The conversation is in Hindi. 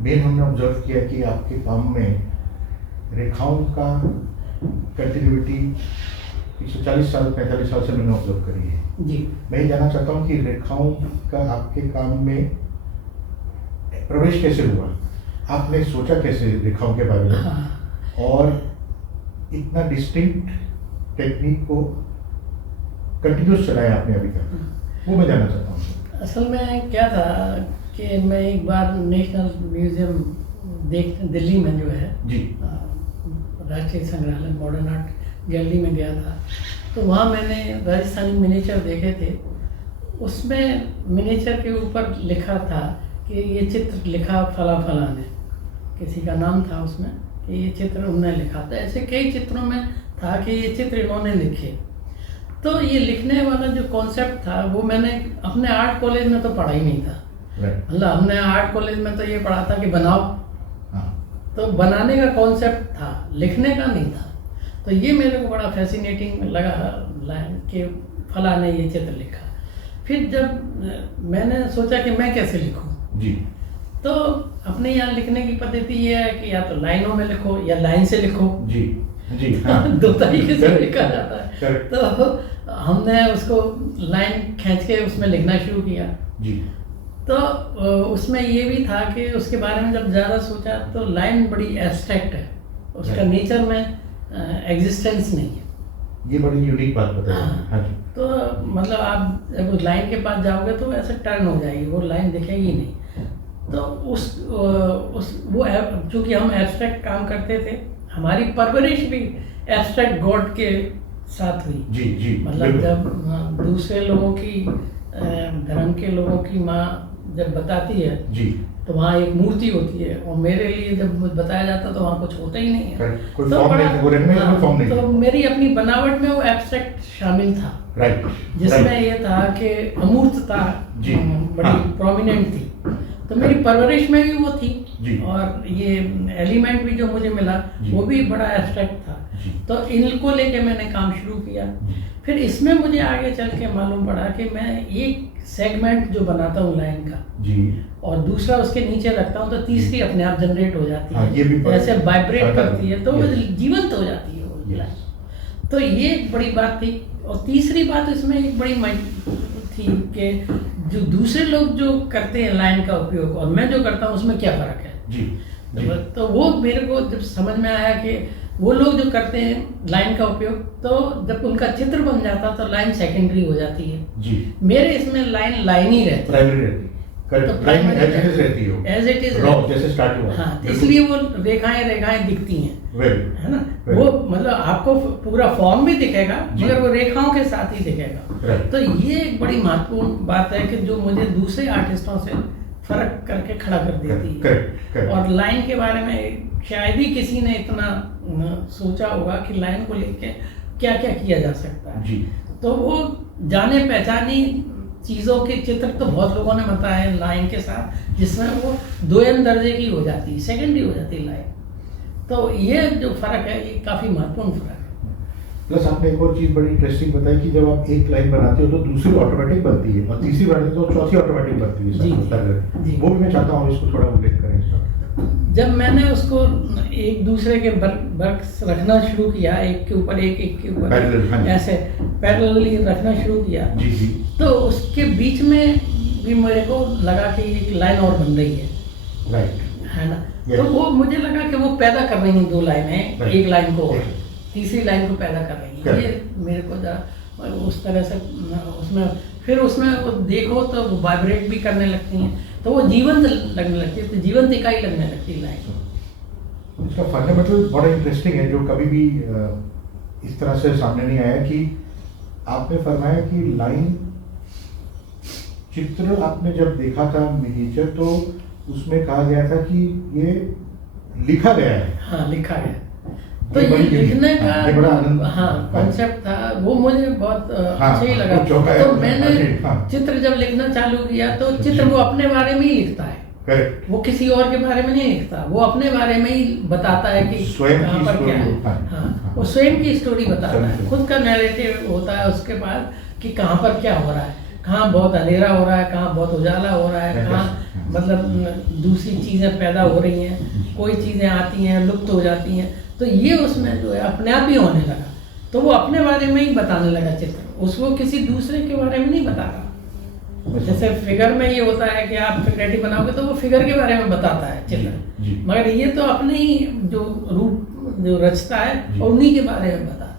मेन हमने ऑब्जर्व किया कि आपके काम में रेखाओं का कंटिन्यूटी 140 साल 45 साल से मैंने ऑब्जर्व करी है जी। मैं ये जानना चाहता हूँ कि रेखाओं का आपके काम में प्रवेश कैसे हुआ, आपने सोचा कैसे रेखाओं के बारे में? हाँ। और इतना डिस्टिंक्ट टेक्निक को कंटिन्यूस चलाया आपने अभी तक, वो मैं जानना चाहता हूँ। असल में क्या था कि मैं एक बार नेशनल म्यूजियम दिल्ली में जो है जी राष्ट्रीय संग्रहालय मॉडर्न आर्ट गैलरी में गया था, तो वहाँ मैंने राजस्थानी मिनिएचर देखे थे। उसमें मिनिएचर के ऊपर लिखा था कि ये चित्र लिखा फला फला ने, किसी का नाम था उसमें कि ये चित्र उन्होंने लिखा था। ऐसे कई चित्रों में था कि ये चित्र इन्होंने लिखे। तो ये लिखने वाला जो कॉन्सेप्ट था वो मैंने अपने आर्ट कॉलेज में तो पढ़ा ही नहीं था। मतलब हमने आर्ट कॉलेज में तो ये पढ़ा था कि बनाओ, तो बनाने का कॉन्सेप्ट था, लिखने का नहीं था। तो ये मेरे को बड़ा फैसिनेटिंग लगा लाइन कि फला ने ये चित्र लिखा। फिर जब मैंने सोचा कि मैं कैसे लिखूं जी, तो अपने यहाँ लिखने की पद्धति ये है कि या तो लाइनों में लिखो या लाइन से लिखो। जी जी हाँ। दो तरीके से लिखा जाता है। Correct. तो हमने उसको लाइन खींच के उसमें लिखना शुरू किया। जी तो उसमें ये भी था कि उसके बारे में जब ज़्यादा सोचा तो लाइन बड़ी एब्स्ट्रैक्ट है, उसका नेचर में एग्जिस्टेंस नहीं है। ये बड़ी यूनिक बात बताई। हाँ जी। तो मतलब आप जब उस लाइन के पास जाओगे तो ऐसे टर्न हो जाएगी, वो लाइन दिखेगी नहीं। तो वो चूँकि हम एब्स्ट्रैक्ट काम करते थे, हमारी परवरिश भी एब्स्ट्रैक्ट गॉड के साथ हुई। जी जी, मतलब जब दूसरे लोगों की धर्म के लोगों की माँ जब बताती है जी, तो वहाँ एक मूर्ति होती है, और मेरे लिए जब बताया जाता तो वहाँ कुछ होता ही नहीं है। कोई तो फॉर्म नहीं, वो रंग में कोई फॉर्म नहीं। तो मेरी अपनी बनावट में वो एब्स्ट्रैक्ट शामिल था, राइट, जिसमें ये था कि अमूर्तता बड़ी प्रोमिनेंट थी। तो मेरी परवरिश में भी वो थी जी, और ये एलिमेंट भी जो मुझे मिला वो भी बड़ा एब्स्ट्रैक्ट था। तो इनको लेके मैंने काम शुरू किया। फिर इसमें मुझे आगे चल के मालूम पड़ा कि मैं एक सेगमेंट जो बनाता हूँ लाइन का जी, और दूसरा उसके नीचे रखता हूँ तो तीसरी अपने आप जनरेट हो जाती है। ये भी ऐसे वाइब्रेट करती है तो Yes. जीवंत हो जाती है वो Yes. लाइन। तो ये एक बड़ी बात थी। और तीसरी बात इसमें एक बड़ी थी कि जो दूसरे लोग जो करते हैं लाइन का उपयोग और मैं जो करता हूँ उसमें क्या फ़र्क है। जी, तो वो मेरे को जब समझ में आया कि वो लोग जो करते हैं लाइन का उपयोग, तो जब उनका चित्र बन जाता तो लाइन सेकेंडरी हो जाती है जी, मेरे इसमें लाइन ही रहती है, प्राइमरी रहती है। Correct, line as it is रहती है, एज इट इज रॉ जैसे स्टार्ट हुआ। हाँ, तो इसलिए वो रेखाएं दिखती हैं, है ना। वो मतलब आपको पूरा फॉर्म भी दिखेगा मगर वो रेखाओं के साथ ही दिखेगा। तो ये एक बड़ी महत्वपूर्ण बात है कि जो मुझे दूसरे आर्टिस्टों से फर्क करके खड़ा कर देती है। और लाइन के बारे में शायद ही किसी ने इतना सोचा होगा कि लाइन को लेके क्या क्या किया जा सकता है। जी, तो वो जाने पहचानी चीज़ों के चित्र तो बहुत लोगों ने बताए लाइन के साथ, जिसमें वो दोयम दर्जे की हो जाती है, सेकेंडरी हो जाती है लाइन। तो ये जो फ़र्क है ये काफ़ी महत्वपूर्ण फ़र्क है। प्लस आपने एक और चीज़ बड़ी इंटरेस्टिंग बताई कि जब आप एक लाइन बनाते हो तो दूसरी ऑटोमेटिक बनती है और तीसरी बनाते हो तो चौथी ऑटोमेटिक बनती है। जी। वो भी मैं चाहता हूँ इसको थोड़ा उल्लेख करें इसका। जब मैंने उसको एक दूसरे के वर्क्स रखना शुरू किया, एक के ऊपर एक के ऊपर ऐसे पैरेलली रखना शुरू किया, जी जी, तो उसके बीच में भी मेरे को लगा कि एक लाइन और बन रही है, राइट, है ना। तो वो मुझे लगा कि वो पैदा कर रही हैं दो लाइनें, एक लाइन को और तीसरी लाइन को पैदा कर रही हैं। ये मेरे को जरा उस तरह से उसमें वो देखो तो वो वाइब्रेट भी करने लगती हैं, तो वो जीवंत लगने लगती है, तो जीवंत इकाई लगने लगती है लाइन। इसका फंडामेंटल बड़ा इंटरेस्टिंग है जो कभी भी इस तरह से सामने नहीं आया कि आपने फरमाया कि लाइन चित्र आपने जब देखा था मिनिएचर तो उसमें कहा गया था कि ये लिखा गया है। हाँ, लिखा गया। तो ये लिखने का कॉन्सेप्ट था वो मुझे बहुत अच्छा ही लगा। तो मैंने चित्र जब लिखना चालू किया तो चित्र वो अपने बारे में ही लिखता है, वो किसी और के बारे में नहीं लिखता, वो अपने बारे में ही बताता है कि कहाँ पर क्या है। हाँ, वो स्वयं की स्टोरी बताता है, खुद का नैरेटिव होता है उसके बाद कि कहाँ पर क्या हो रहा है। कहाँ बहुत अंधेरा हो रहा है, कहाँ बहुत उजाला हो रहा है, कहाँ मतलब दूसरी चीज़ें पैदा हो रही हैं, कोई चीज़ें आती हैं लुप्त हो जाती हैं। तो ये उसमें जो है अपने आप ही होने लगा, तो वो अपने बारे में ही बताने लगा चित्र, उसको किसी दूसरे के बारे में नहीं बता रहा। जैसे फिगर में ये होता है कि आप फिगरेटिव बनाओगे तो वो फिगर के बारे में बताता है चित्र, मगर ये तो अपने ही जो रूप जो रचता है और उन्हीं के बारे में बताता है।